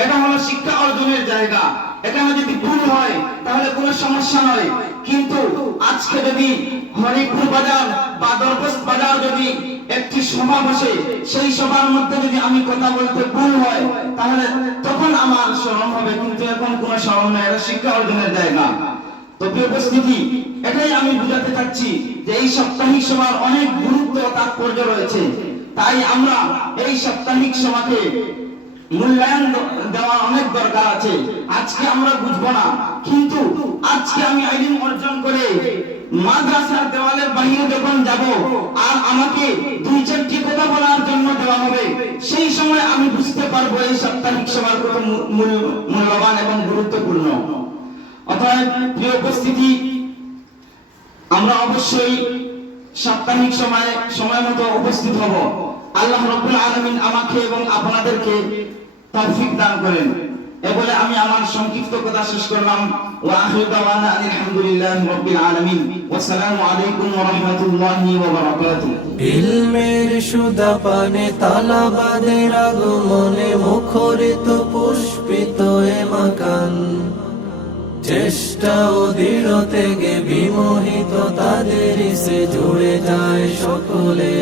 এটা হলো শিক্ষা অর্জনের জায়গা। এখানে যদি ভুল হয়, তাহলে কোনো সমস্যা নয়। কিন্তু আজকে যদি হরিপুর বাজার বা দরবেশ বাজার যদি একটি সভা বসে, সেই সভার মধ্যে যদি আমি কথা বলতে ভুল হয়, তাহলে তখন আমার স্মরণ হবে, কিন্তু এখন কোনো স্মরণ নেই, এটা শিক্ষা অর্জনের জায়গা। তো উপস্থিতি, এটাই আমি বুঝাতে চাচ্ছি যে এই সাপ্তাহিক সভার অনেক গুরুত্ব তাৎপর্য রয়েছে। তাই আমরা এই সাপ্তাহিক সভাকে মূল্যায়ন দ- দেওয়ার অনেক দরকার আছে। আজকে আমরা বুঝব না। কিন্তু আজকে আমি আইলিম অর্জন করে মাদ্রাসার দেওয়ালের বাহিরে যখন যাব, আর আমাকে দুই চারটি কথা বলার জন্য দেওয়া হবে, সেই সময় আমি বুঝতে পারব এই সাপ্তাহিক সভার কত মূল্যবান এবং গুরুত্বপূর্ণ। অতএব, প্রিয় উপস্থিতি, আমরা অবশ্যই সাপ্তাহিক সময় সময় মতো উপস্থিত হব। আল্লাহ রব্বুল আলামিন আমাকে এবং আপনাদেরকে তৌফিক দান করেন। এ বলে আমি আমার সংক্ষিপ্ত কথা শেষ করলাম। ওয়া আখিরু দাওয়ানা আলহামদুলিল্লাহি রাব্বিল আলামিন। ওয়া আসসালামু আলাইকুম ওয়া রাহমাতুল্লাহি ওয়া বারাকাতুহু। ইলমের সুদা পানে তালাবাদের আগমনে মুখরিত পুষ্পিত এ মাকান। চেষ্টা ও দৃঢ় থেকে বিমোহিত তাদের সে জুড়ে যায় মনপ্রাণ